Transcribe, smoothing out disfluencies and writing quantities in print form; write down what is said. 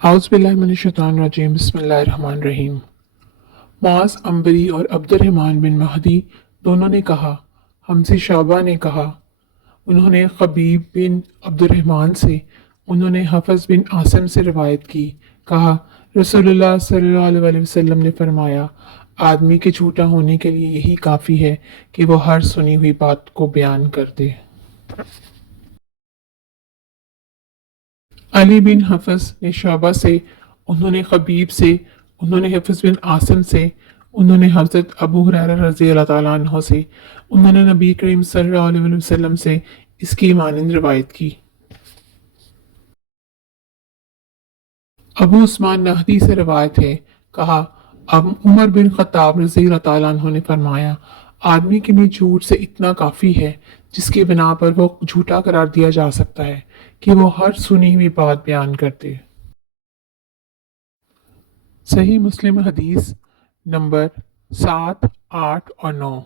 اعوذ باللہ من الشیطان الرجیم بسم اللہ الرحمن الرحیم۔ معاذ عنبری اور عبد الرحمن بن مہدی دونوں نے کہا، ہم سے شعبہ نے کہا، انہوں نے خبیب بن عبد الرحمن سے، انہوں نے حفص بن عاصم سے روایت کی، کہا رسول اللہ صلی اللہ علیہ وسلم نے فرمایا، آدمی کے جھوٹا ہونے کے لیے یہی کافی ہے کہ وہ ہر سنی ہوئی بات کو بیان کر دے۔ علی بن حفص نے شعبہ سے، انہوں نے خبیب سے، انہوں نے حفص بن عاصم سے، انہوں نے حضرت ابو ہریرہ رضی اللہ تعالیٰ عنہ سے، انہوں نے نبی کریم صلی اللہ علیہ وسلم سے اس کی مانند روایت کی۔ ابو عثمان نہدی سے روایت ہے، کہا اب عمر بن خطاب رضی اللہ تعالیٰ عنہ نے فرمایا، آدمی کے لیے جھوٹ سے اتنا کافی ہے جس کی بنا پر وہ جھوٹا قرار دیا جا سکتا ہے کہ وہ ہر سنی ہوئی بات بیان کرتے۔ صحیح مسلم حدیث نمبر 7، 8 اور 9۔